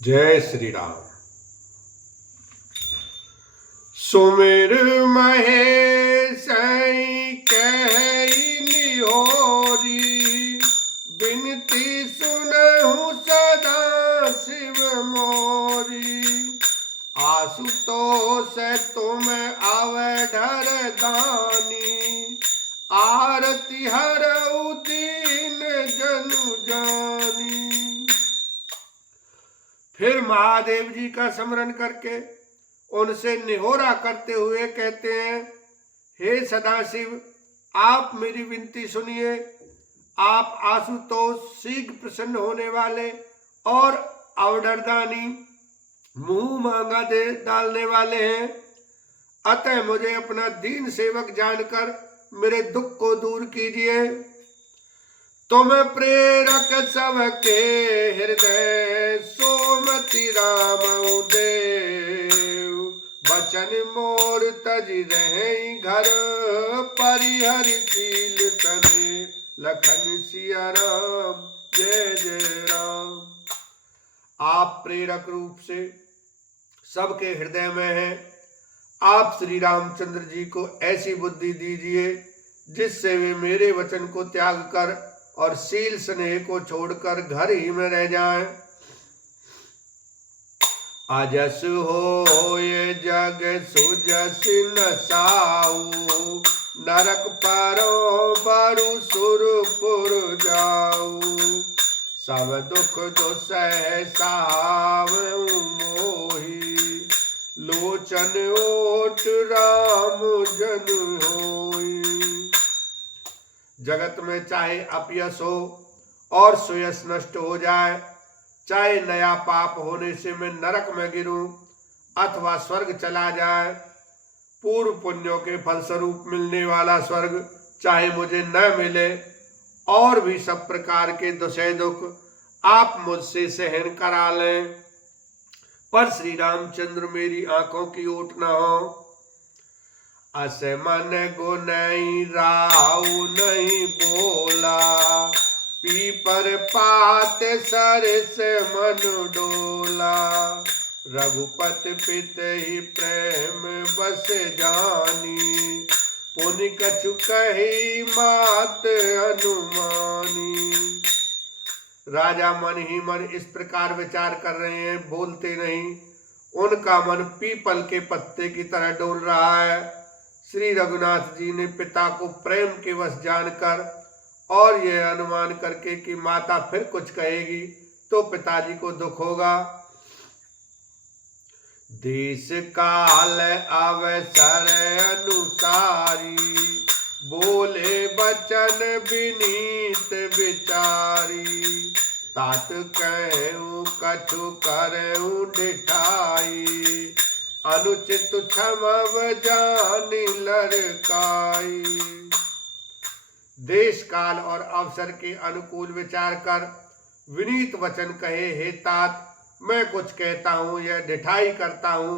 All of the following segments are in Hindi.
जय श्री राम। सुमिर महेश कहि निहोरी, बिनती सुनहु सदा शिव मोरी। आशुतोष तुम अवधर दानी, आरती हरऊ दीन जनु जानी। फिर महादेव जी का स्मरण करके उनसे निहोरा करते हुए कहते हैं, हे सदाशिव, आप मेरी विनती सुनिए। आप आशुतोष शीघ्र प्रसन्न होने वाले और अवधरदानी, मुंह मांगा दे डालने वाले हैं। अतः मुझे अपना दीन सेवक जानकर मेरे दुख को दूर कीजिए। तुम प्रेरक सबके हृदय, सोमति राम देव। बचन मोर तज रहे घर, परिहरि चील तने। लखन सिया राम, जय जय राम। आप प्रेरक रूप से सबके हृदय में हैं। आप श्री रामचंद्र जी को ऐसी बुद्धि दीजिए जिससे वे मेरे वचन को त्याग कर और शील स्नेह को छोड़कर घर ही में रह जाएं। अजस होय जग सुजस न साऊ, नरक परो बरु सुरपुर जाऊ। सब दुख दुसह सावउ मोही, लोचन ओट राम जन होई। जगत में चाहे अपयश हो और सुयश नष्ट हो जाए, चाहे नया पाप होने से मैं नरक में गिरूं अथवा स्वर्ग चला जाए, पूर्व पुण्यों के फलस्वरूप मिलने वाला स्वर्ग चाहे मुझे न मिले, और भी सब प्रकार के दुसह दुख आप मुझसे सहन करा लें, पर श्री रामचंद्र मेरी आंखों की ओट न हो। अस मन गुनई राव नहीं बोला, पीपर पात सरस मन डोला। रघुपति पित ही प्रेम बस जानी, पुनि कछु कही मात अनुमानी। राजा मन ही मन इस प्रकार विचार कर रहे हैं, बोलते नहीं। उनका मन पीपल के पत्ते की तरह डोल रहा है। श्री रघुनाथ जी ने पिता को प्रेम के वश जानकर और यह अनुमान करके कि माता फिर कुछ कहेगी तो पिताजी को दुख होगा, देश काल अवसर अनुसारी, बोले बचन विनीत विचारी। तात कहूँ कछु करऊँ डिठाई, अनुचित क्षमव जानि लड़काई। देश काल और अवसर के अनुकूल विचार कर विनीत वचन कहे, हे तात, मैं कुछ कहता हूँ या ढिठाई करता हूँ,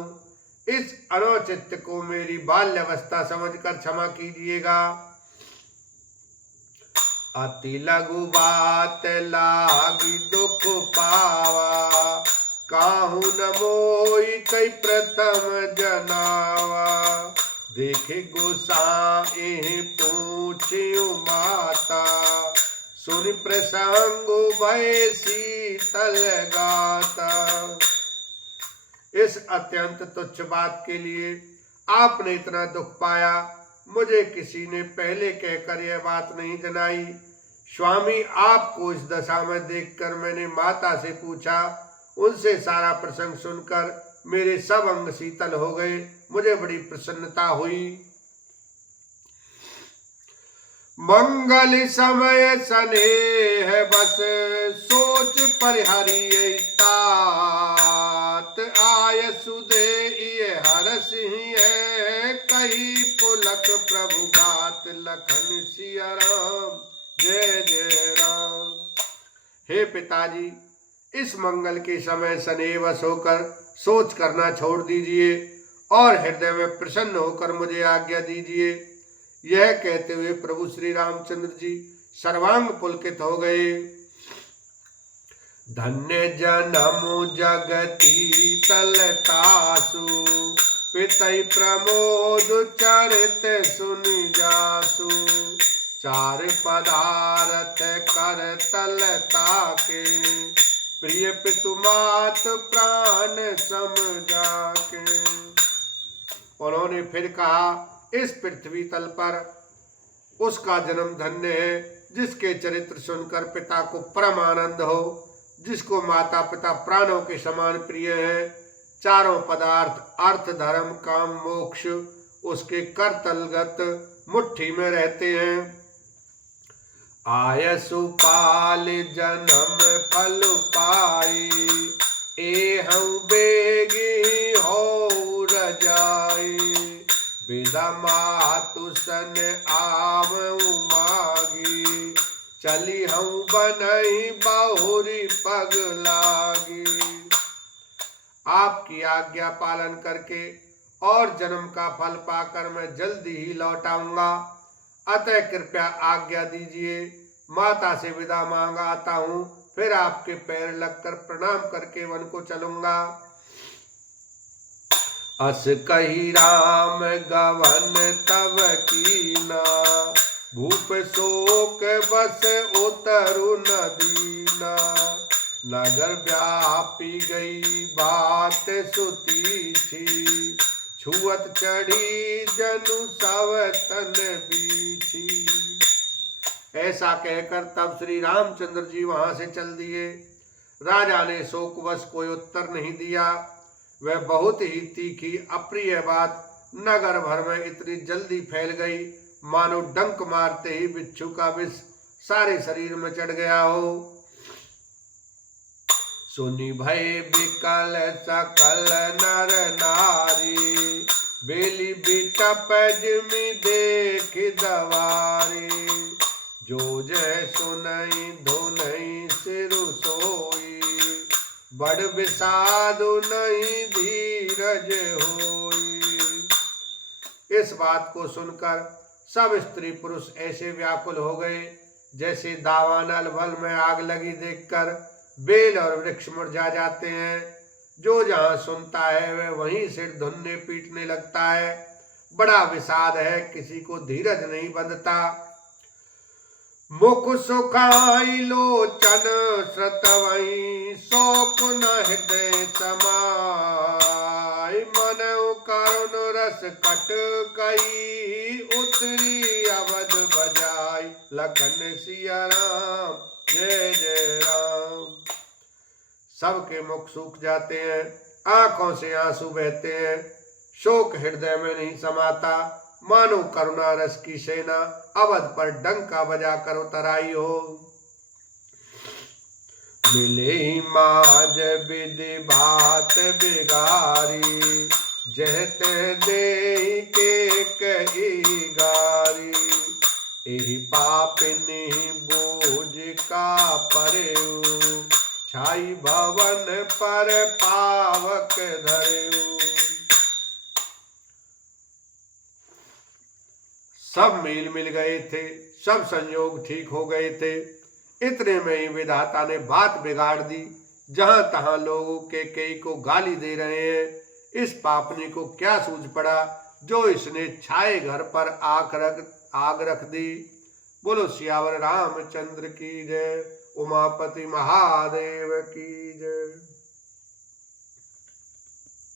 इस अनुचित को मेरी बाल्यावस्था समझकर क्षमा कीजिएगा। अति लघु बात लागी दुख पावा, काहू न मोई कई प्रथम जनावा। देखे गोसाई पूछियो माता, सुन प्रसंग भय शीतल गाता। इस अत्यंत तुच्छ बात के लिए आपने इतना दुख पाया, मुझे किसी ने पहले कहकर यह बात नहीं जनाई। स्वामी, आपको इस दशा में देखकर मैंने माता से पूछा, उनसे सारा प्रसंग सुनकर मेरे सब अंग शीतल हो गए, मुझे बड़ी प्रसन्नता हुई। मंगल समय स्नेह बस, सोच परिहरि तात। आय सुदे ये हरस ही है, कही पुलक प्रभु गात। लखन सिया राम, जय जय राम। हे पिताजी, इस मंगल के समय स्नेहवश होकर सोच करना छोड़ दीजिए और हृदय में प्रसन्न होकर मुझे आज्ञा दीजिए। यह कहते हुए प्रभु श्री रामचंद्र जी सर्वांग पुलकित हो गए। धन्य जनमु जगती तलतासु, पितै प्रमोद चरित सुनि जासु। चार पदार्थ कर तलता के, प्रिय पितु मात प्राण समझा के। उन्होंने फिर कहा, इस पृथ्वी तल पर उसका जन्म धन्य है जिसके चरित्र सुनकर पिता को परम आनंद हो, जिसको माता पिता प्राणों के समान प्रिय है। चारों पदार्थ अर्थ धर्म काम मोक्ष उसके करतलगत मुट्ठी में रहते हैं। आयसु पाल जन्म फल पाई, एहं बेगी हो रजाई। विदा मातु सन आवऊ मागी, चली हूँ बनई बहुरी पग लागी। आपकी आज्ञा पालन करके और जन्म का फल पाकर मैं जल्दी ही लौट आऊंगा, अतः कृपया आज्ञा दीजिए। माता से विदा मांगा आता हूँ, फिर आपके पैर लगकर प्रणाम करके वन को चलूंगा। अस कही राम गवन तब कीना, भूप शोक बस उतरु नदीना। नगर व्यापी गई बात सुती थी, छुअत चढ़ी जनु सवतन बीछी। ऐसा कहकर तब श्री रामचंद्र जी वहां से चल दिए। राजा ने शोकवश कोई उत्तर नहीं दिया। वह बहुत ही तीखी अप्रिय बात नगर भर में इतनी जल्दी फैल गई, मानो डंक मारते ही बिच्छू का विष सारे शरीर में चढ़ गया हो। सुनि भय विकल सकल नर नारी, बेली बिटप जिमि देख दवारी। जो जय सुनई धुनई सिरु सोई, बड़ विषादु नहीं धीरज होई। इस बात को सुनकर सब स्त्री पुरुष ऐसे व्याकुल हो गए जैसे दावानल भल में आग लगी देखकर बेल और वृक्ष मुरझा जाते हैं। जो जहां सुनता है वह वहीं सिर धुनने पीटने लगता है। बड़ा विषाद है, किसी को धीरज नहीं बंधता। मुख सुखाई लोचन श्रतवई, शोक न हृदय समाई। मन करुण रस कट गई, उतरी अवध बजाई। लखन सिया राम जय जय राम। सबके मुख सूख जाते हैं, आंखों से आंसू बहते हैं, शोक हृदय में नहीं समाता, मानो करुणा रस की सेना अवध पर डंका बजाकर उतर आई हो। मिले माज विधि बात बिगारी, जहते दे के कही गारी। एहि पापिनी बोझ का परेऊ, छाई भवन पर पावक धरेऊ। सब मेल मिल गए थे, सब संयोग ठीक हो गए थे। इतने में ही विधाता ने बात बिगाड़ दी। जहां तहां लोगों के कई को गाली दे रहे हैं, इस पापनी को क्या सूझ पड़ा जो इसने छाए घर पर आग रख दी। बोलो सियावर रामचंद्र की जय, उमापति महादेव की जय।